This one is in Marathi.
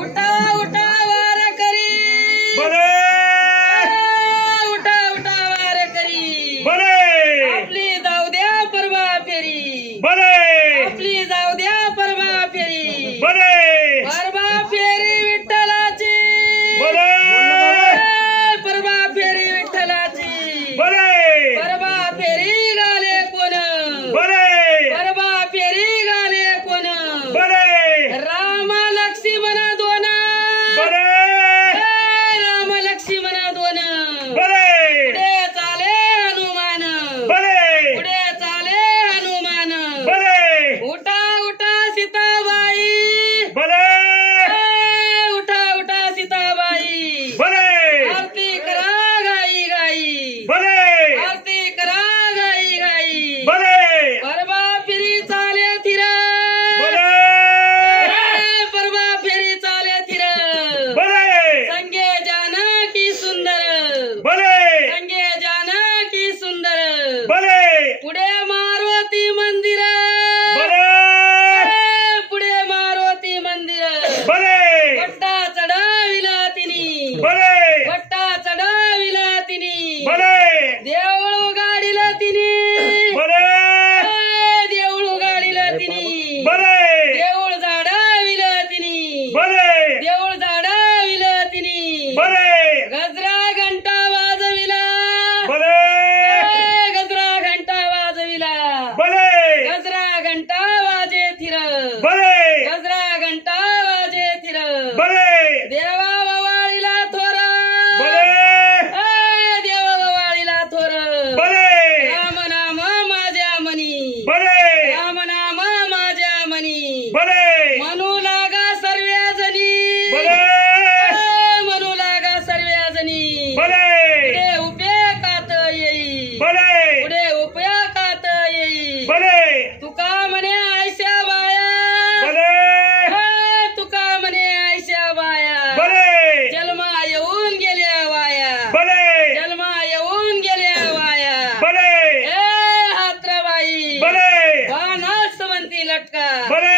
उठा उठा वार करी भले उठा उठा वार करी भले आपली जाऊ द्या परवा फेरी भले आपली जाऊ द्या परवा फेरी भले परवा फेरी विठ्ठलाची भले परवा फेरी विठ्ठलाची भले परवा फेरी गाले कोण भले परवा फेरी गाले कोण भले राम लक्ष्मण दोन भले राम लक्ष्मण दोन भले पुढे चाले हनुमान भले पुढे चाले हनुमान भले उठा उठा सीताबाई भले उठा उठा सीताबाई भले आरती करा गाई गाई भले आरती करा गाई गाई भले परवा फेरी चाले थिर भले परवा फेरी चाले थिर भले संगे जानकी सुंदर भले संगे जानकी सुंदर भले पुढे मारुती मंदिर भले पुढे मारुती मंदिर भले वट्टा चढविला तिनी भले वट्टा चढविला तिनी भले देऊळ गाडीला तिनी भले देऊळ गाडीला तिनी भले देऊळ झाडाविला तिनी भले देऊळ झाडाविला तिनी भले गजरा घंटा वाजविला भले गजरा घंटा वाजविला भले गजरा घंटा वाजे थिर भले गजरा घंटा वाजे थिर भले देवा ववाळीला थोर भले देवा ववाळीला थोर भले राम नाम माझ्या मनी भले राम नाम माझ्या मनी भले म्हणू लागा सर्व्या जणी भले म्हणू लागा सर्व्या जणी भले पुढे उपयोगात येई भले पुढे उपयोगात येई भले तुका म्हणे आयशा बाया भले तुका म्हणे आयशा बाया भले जन्मा येऊन गेल्या वाया भले जन्मा येऊन गेल्या वाया भले ए हात्रबाई भले वानास म्हणती लटका भले